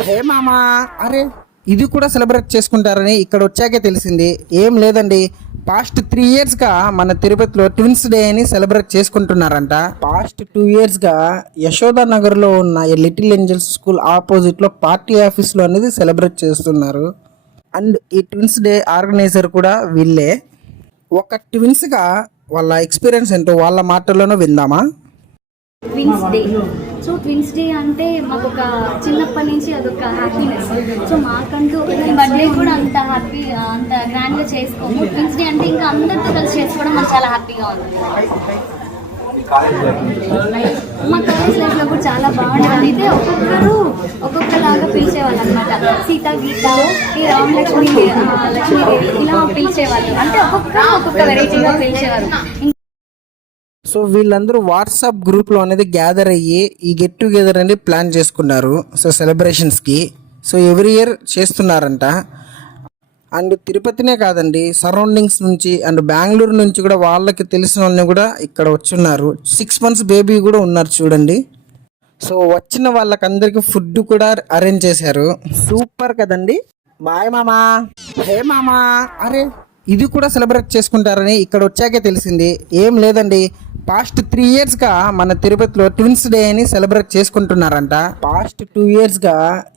హే మామా, అరే ఇది కూడా సెలబ్రేట్ చేసుకుంటారని ఇక్కడ వచ్చాకే తెలిసింది. ఏం లేదండి, పాస్ట్ 3 ఇయర్స్గా మన తిరుపతిలో ట్విన్స్ డే అని సెలబ్రేట్ చేసుకుంటున్నారంట. పాస్ట్ 2 ఇయర్స్గా యశోదా నగర్లో ఉన్న లిటిల్ ఏంజల్స్ స్కూల్ ఆపోజిట్లో పార్టీ ఆఫీస్లో అనేది సెలబ్రేట్ చేస్తున్నారు. అండ్ ఈ ట్విన్స్ డే ఆర్గనైజర్ కూడా వీళ్ళే. ఒక ట్విన్స్గా వాళ్ళ ఎక్స్పీరియన్స్ ఏంటో వాళ్ళ మాటల్లోనూ విందామా. Twins day. So twins day అంటే మాకు ఒక చిన్నప్పటి నుంచి అదొక హ్యాపీనెస్. సో మాకంటూ బర్త్డే కూడా అంత హ్యాపీ అంత గ్రాండ్గా చేసుకోము. ట్విన్స్ డే అంటే ఇంకా అందరితో కలిసి చేసుకోవడం మాకు చాలా హ్యాపీగా ఉంది. మా కాలేజ్ లైఫ్లో కూడా చాలా బాగుంటుంది. అయితే ఒక్కొక్కరు ఒక్కొక్కలాగా పిలిచేవాళ్ళు అనమాట. సీత, గీత, ఈ రామలక్ష్మి, లక్ష్మీదేవి ఇలా పిలిచేవాళ్ళు. అంటే ఒక్కొక్కరు ఒక్కొక్క వెరైటీగా పిలిచేవారు. సో వీళ్ళందరూ వాట్సాప్ గ్రూప్లో అనేది గ్యాదర్ అయ్యి ఈ గెట్ టుగెదర్ అనేది ప్లాన్ చేసుకున్నారు. సో సెలబ్రేషన్స్కి సో ఎవ్రీ ఇయర్ చేస్తున్నారంట. అండ్ తిరుపతినే కాదండి, సరౌండింగ్స్ నుంచి అండ్ బెంగళూరు నుంచి కూడా వాళ్ళకి తెలిసిన వాళ్ళని కూడా ఇక్కడ వచ్చున్నారు. 6 months బేబీ కూడా ఉన్నారు చూడండి. సో వచ్చిన వాళ్ళకందరికీ ఫుడ్ కూడా అరేంజ్ చేశారు. సూపర్ కదండి. బాయ్ మామా. హే మామా, అరే ఇది కూడా సెలబ్రేట్ చేసుకుంటారని ఇక్కడ వచ్చాకే తెలిసింది. ఏం లేదండి, పాస్ట్ 3 ఇయర్స్గా మన తిరుపతిలో ట్విన్స్ డే అని సెలబ్రేట్ చేసుకుంటున్నారంట. పాస్ట్ 2 ఇయర్స్గా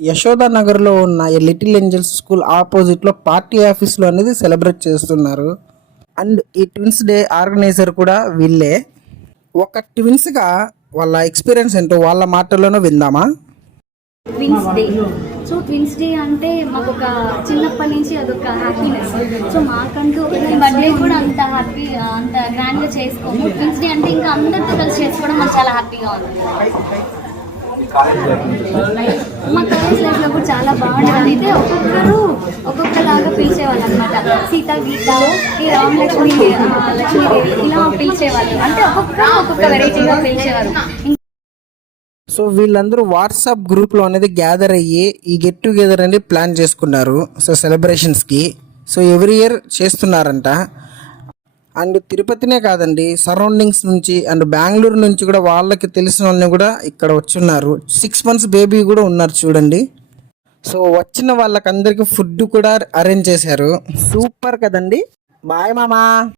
యశోదా నగర్లో ఉన్న లిటిల్ ఏంజల్స్ స్కూల్ ఆపోజిట్లో పార్టీ ఆఫీస్లో అనేది సెలబ్రేట్ చేస్తున్నారు. అండ్ ఈ ట్విన్స్ డే ఆర్గనైజర్ కూడా వీళ్ళే. ఒక ట్విన్స్గా వాళ్ళ ఎక్స్పీరియన్స్ ఏంటో వాళ్ళ మాటల్లోనూ విందామా. Twins day. So twins day అంటే మాకు ఒక చిన్నప్పటి నుంచి అదొక హ్యాపీనెస్. సో మాకంటూ బర్త్డే కూడా అంత హ్యాపీ అంత గ్రాండ్గా చేసుకోము. ట్విన్స్ డే అంటే ఇంకా అందరితో కలిసి చేసుకోవడం మాకు చాలా హ్యాపీగా ఉంది. మా కాలేజ్ లైఫ్లో కూడా చాలా బాగుంటుంది. అయితే ఒక్కొక్కరు ఒక్కొక్కలాగా పిలిచేవాళ్ళు అనమాట. సీత, గీత, ఈ రామలక్ష్మి, లక్ష్మీదేవి ఇలా పిలిచేవాళ్ళు. అంటే ఒక్కొక్కరు ఒక్కొక్క వెరైటీగా పిలిచేవారు. సో వీళ్ళందరూ వాట్సాప్ గ్రూప్లో అనేది గ్యాదర్ అయ్యి ఈ గెట్ టుగెదర్ అనేది ప్లాన్ చేసుకున్నారు. సో సెలబ్రేషన్స్కి సో ఎవ్రీ ఇయర్ చేస్తున్నారంట. అండ్ తిరుపతినే కాదండి, సరౌండింగ్స్ నుంచి అండ్ బెంగళూరు నుంచి కూడా వాళ్ళకి తెలిసిన వాళ్ళని కూడా ఇక్కడ వచ్చున్నారు. 6 months బేబీ కూడా ఉన్నారు చూడండి. సో వచ్చిన వాళ్ళకందరికీ ఫుడ్ కూడా అరేంజ్ చేశారు. సూపర్ కదండి. బాయ్ మామా.